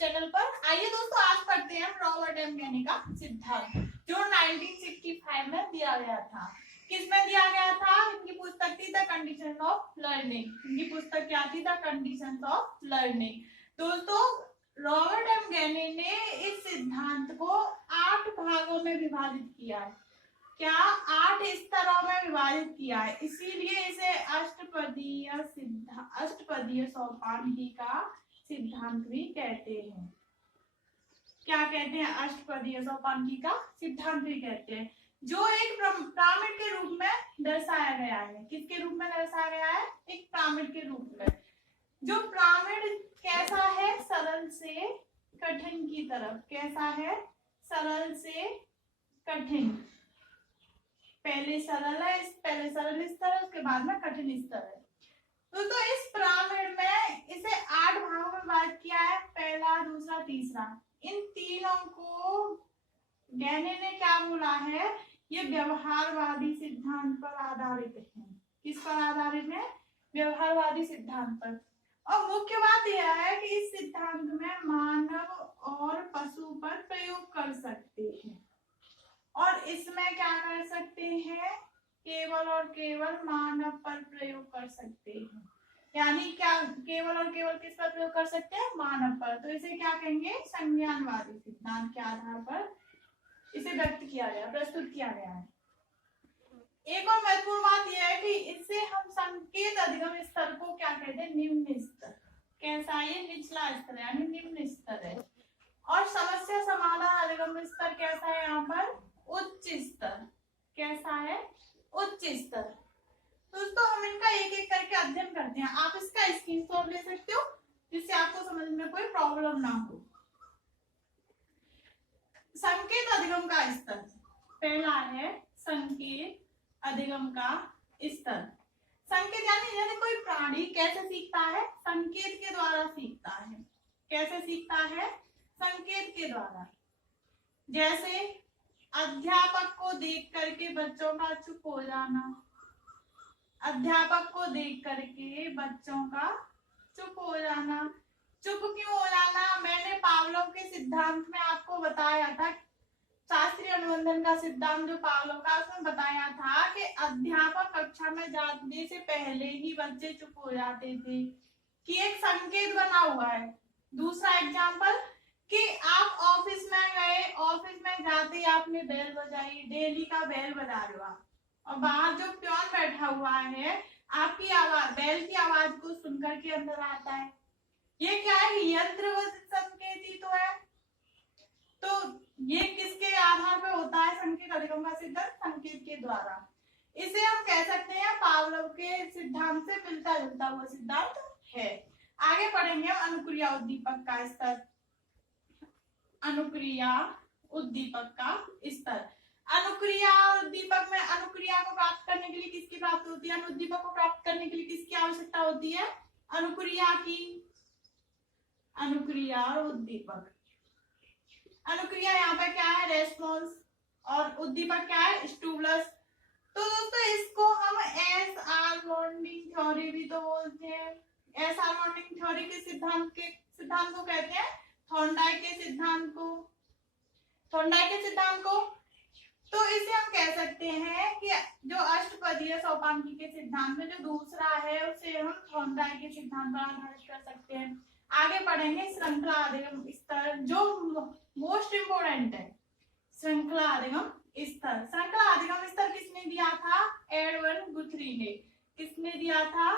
Channel पर। आइए दोस्तों, आज पढ़ते हैं रॉबर्ट एम गैनी का सिद्धांत, जो 1965 में दिया गया था। किसमें दिया गया था? इनकी पुस्तक थी द कंडीशन ऑफ लर्निंग। इनकी पुस्तक क्या थी? The condition of learning. दोस्तों, रॉबर्ट एम गैनी ने इस सिद्धांत को 8 भागों में विभाजित किया है। क्या? 8 स्तरों में विभाजित किया है, इसीलिए इसे अष्टपदीय सोपानकी का सिद्धांत भी कहते हैं। क्या कहते हैं? अष्टपदीय सोपानकी का सिद्धांत भी कहते हैं, जो एक पिरामिड के रूप में दर्शाया गया है। किसके रूप में दर्शाया गया है? एक पिरामिड के रूप में। जो पिरामिड कैसा है? सरल से कठिन की तरफ। कैसा है? सरल से कठिन। पहले सरल स्तर है, उसके बाद में कठिन स्तर है। तो इस पिरामिड में इसे 8 भागों में विभाजित किया है, पहला, दूसरा, तीसरा। इन तीनों को गैनी ने क्या बोला है? ये व्यवहारवादी सिद्धांत पर आधारित है। किस पर आधारित है? व्यवहारवादी सिद्धांत पर। और मुख्य बात यह है कि इस सिद्धांत में मानव और पशु पर प्रयोग कर सकते हैं, और इसमें क्या कर सकते हैं? केवल और केवल मानव पर प्रयोग कर सकते हैं। यानी क्या? केवल और केवल किस पर प्रयोग कर सकते हैं? मानव पर। तो इसे क्या कहेंगे? संज्ञानवादी सिद्धांत के आधार पर इसे व्यक्त किया गया, प्रस्तुत किया गया है। एक और महत्वपूर्ण बात यह है कि इससे हम संकेत अधिगम स्तर को क्या कहते हैं? निम्न स्तर। कैसा है? ये निचला स्तर है, यानी निम्न स्तर है। और समस्या समाधान अधिगम स्तर कैसा है? यहाँ पर उच्च स्तर। कैसा है? उच्च स्तर। दोस्तों, हम इनका एक एक करके अध्ययन करते हैं। आप इसका स्क्रीनशॉट ले सकते हो, जिससे आपको समझ में कोई प्रॉब्लम ना हो। संकेत अधिगम का स्तर पहला है, संकेत अधिगम का स्तर। संकेत यानी कोई प्राणी कैसे सीखता है? संकेत के द्वारा सीखता है। कैसे सीखता है? संकेत के द्वारा। जैसे अध्यापक को देख करके बच्चों का चुप हो जाना। अध्यापक को देख करके बच्चों का चुप हो जाना। चुप क्यों हो जाना? मैंने पावलोव के सिद्धांत में आपको बताया था, शास्त्रीय अनुबंधन का सिद्धांत जो पावलोव का, उसमें बताया था कि अध्यापक कक्षा में जाने से पहले ही बच्चे चुप हो जाते थे, कि एक संकेत बना हुआ है। दूसरा एग्जाम्पल, कि आप ऑफिस में गए, ऑफिस में जाते ही आपने बेल बजाई, डेली का बेल बजा रहे हो आप, और बाहर जो प्योन बैठा हुआ है आपकी आवाज, बेल की आवाज को सुनकर के अंदर आता है। ये क्या है? यंत्रवत संकेत ही तो है। तो ये किसके आधार पर होता है? संकेत अधिगम का सिद्धांत संकेत के द्वारा। इसे हम कह सकते हैं पावलोव के सिद्धांत से मिलता जुलता हुआ सिद्धांत है। आगे पढ़ेंगे हम अनुक्रिया उद्दीपक का स्तर। अनुक्रिया उद्दीपक का स्तर। अनुक्रिया और उद्दीपक में अनुक्रिया को प्राप्त करने के लिए किसकी प्राप्ति होती है? उद्दीपक को प्राप्त करने के लिए किसकी आवश्यकता होती है? अनुक्रिया की। अनुक्रिया और उद्दीपक। अनुक्रिया यहाँ पे क्या है? रेस्पॉन्स। और उद्दीपक क्या है? स्टिमुलस। तो दोस्तों, इसको हम एस-आर बॉन्डिंग थ्योरी भी तो बोलते हैं। एस-आर बॉन्डिंग थ्योरी के सिद्धांत को कहते हैं थॉर्नडाइक के सिद्धांत को। थॉर्नडाइक के सिद्धांत को तो इसे हम कह सकते हैं कि जो अष्टपदीय सोपानकी के सिद्धांत में जो दूसरा है, उसे हम थॉर्नडाइक के सिद्धांत पर आधारित कर सकते हैं। आगे पढ़ेंगे श्रृंखला अधिगम स्तर, जो मोस्ट इंपोर्टेंट है। श्रृंखला अधिगम स्तर। श्रृंखला अधिगम स्तर किसने दिया था? एडवर्ड गुथरी ने। किसने दिया था?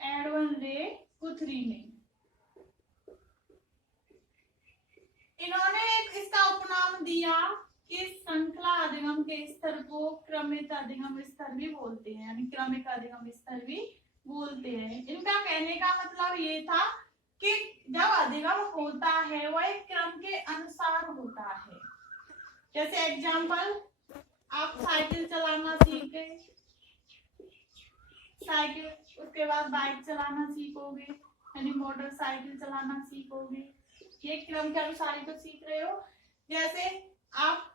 एडवर्ड रे गुथरी ने। इन्होंने इसका उपनाम दिया कि श्रृंखला अधिगम के स्तर को क्रमित अधिगम स्तर भी बोलते हैं, यानी क्रमिक अधिगम स्तर भी बोलते हैं। इनका कहने का मतलब ये था कि जब अधिगम होता है वह एक क्रम के अनुसार होता है। जैसे एग्जाम्पल, आप साइकिल चलाना सीखे, साइकिल, उसके बाद बाइक चलाना सीखोगे, यानी मोटरसाइकिल चलाना सीखोगे। ये क्रम के अनुसार ही तो सीख रहे हो। जैसे आप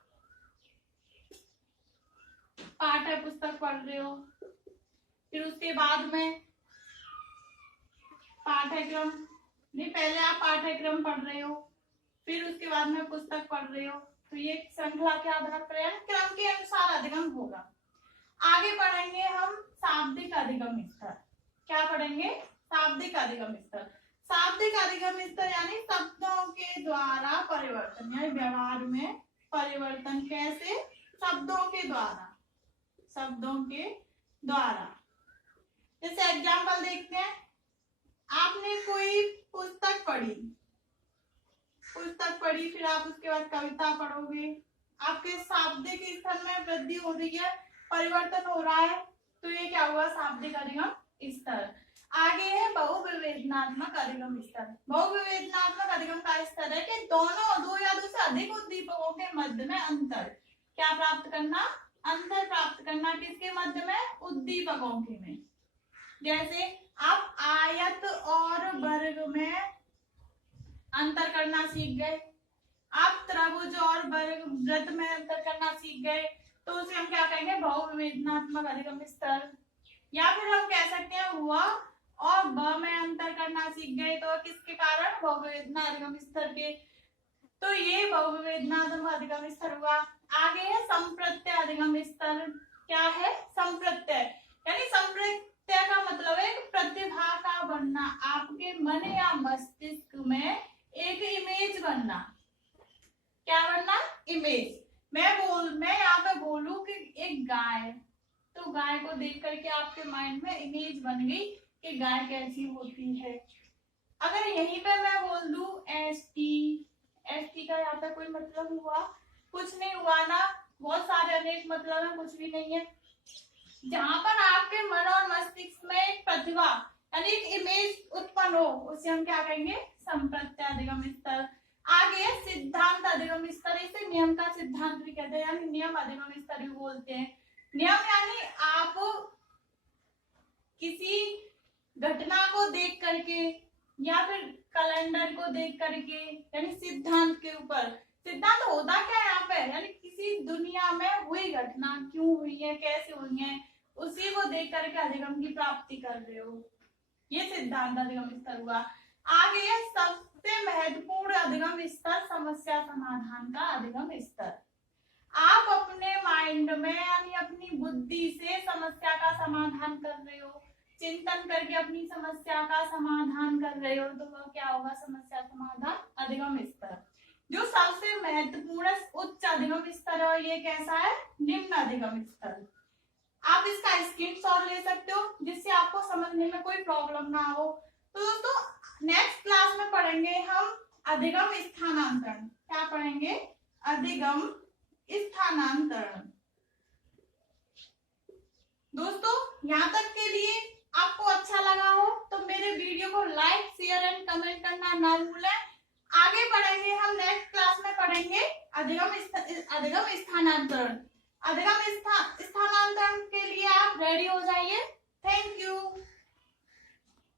पाठ्य पुस्तक पढ़ रहे हो, फिर उसके बाद में पाठ्यक्रम, नहीं, पहले आप पाठ्यक्रम पढ़ रहे हो, फिर उसके बाद में पुस्तक पढ़ रहे हो, तो ये श्रृंखला के आधार पर या क्रम के अनुसार अधिगम होगा। आगे पढ़ेंगे हम शाब्दिक अधिगम स्तर। क्या पढ़ेंगे? शाब्दिक अधिगम स्तर। शाब्दिक अधिगम स्तर यानी शब्दों के द्वारा परिवर्तन, यानी व्यवहार में परिवर्तन। कैसे? शब्दों के द्वारा, शब्दों के द्वारा। जैसे एग्जाम्पल देखते हैं, आपने कोई पुस्तक पढ़ी, फिर आप उसके बाद कविता पढ़ोगे, आपके शाब्दिक स्तर में वृद्धि हो रही है, परिवर्तन हो रहा है, तो ये क्या हुआ? शाब्दिक अधिगम स्तर। आगे है बहुविवेचनात्मक अधिगम स्तर। बहुविवेचनात्मक अधिगम का स्तर है कि दोनों, दो या दो से अधिक उद्दीपकों के मध्य में अंतर क्या प्राप्त करना? अंतर प्राप्त करना। किसके मध्य में? उद्दीपकों के में। जैसे आप आयत और वर्ग में अंतर करना सीख गए, आप त्रिभुज और वर्ग वृत्त में अंतर करना सीख गए, तो उसे हम क्या कहेंगे? बहुविवेचनात्मक अधिगम स्तर। या फिर हम कह सकते हैं व और ब में अंतर करना सीख गए, तो किसके कारण? बहुविवेचना अधिगम स्तर के। तो ये बहुविवेचनात्मक अधिगम स्तर हुआ। आगे है संप्रत्यय अधिगम स्तर। क्या है? संप्रत्यय यानी संप्रत्यय का मतलब है प्रतिभा का बनना, आपके मन या मस्तिष्क में एक इमेज बनना। क्या बनना? इमेज। मैं यहाँ पे बोलूं कि एक गाय, तो गाय को देख करके आपके माइंड में इमेज बन गई कि गाय कैसी होती है। अगर यहीं पे मैं बोल दूं एसटी का यहाँ पे कोई मतलब हुआ? कुछ नहीं हुआ ना। बहुत सारे अनेक मतलब है, कुछ भी नहीं है। जहां पर आपके मन और मस्तिष्क में एक प्रतिभा यानी एक इमेज उत्पन्न हो, उसे हम क्या कहेंगे? संप्रत्यय अधिगम स्तर। आगे सिद्धांत अधिगम स्तर। इसे नियम का सिद्धांत भी कहते हैं, यानी नियम अधिगम स्तर भी बोलते हैं। नियम यानी आप किसी घटना को देख करके या फिर कैलेंडर को देख करके, यानी सिद्धांत के ऊपर। सिद्धांत होता क्या है यहाँ पे? यानी किसी दुनिया में हुई घटना क्यों हुई है, कैसे हुई है, उसी को देख करके अधिगम की प्राप्ति कर रहे हो, ये सिद्धांत अधिगम स्तर हुआ। आगे है सबसे महत्वपूर्ण अधिगम स्तर समस्या समाधान का अधिगम स्तर। आप अपने माइंड में यानी अपनी बुद्धि से समस्या का समाधान कर रहे हो, चिंतन करके अपनी समस्या का समाधान कर रहे हो, तो वह क्या होगा? समस्या समाधान अधिगम स्तर। जो सबसे महत्वपूर्ण उच्च अधिगम स्तर है, ये कैसा है? निम्न अधिगम स्तर। आप इसका स्क्रीनशॉट ले सकते हो जिससे आपको समझने में कोई प्रॉब्लम ना हो। तो दोस्तों नेक्स्ट क्लास में पढ़ेंगे हम अधिगम स्थानांतरण। क्या पढ़ेंगे? अधिगम स्थानांतरण। दोस्तों यहाँ तक के लिए आपको अच्छा लगा हो तो मेरे वीडियो को लाइक, शेयर एंड कमेंट करना ना भूलें। आगे बढ़ेंगे हम, नेक्स्ट क्लास में पढ़ेंगे अधिगम स्थानांतरण। अधिगम स्थानांतरण के लिए आप रेडी हो जाइए। Thank you.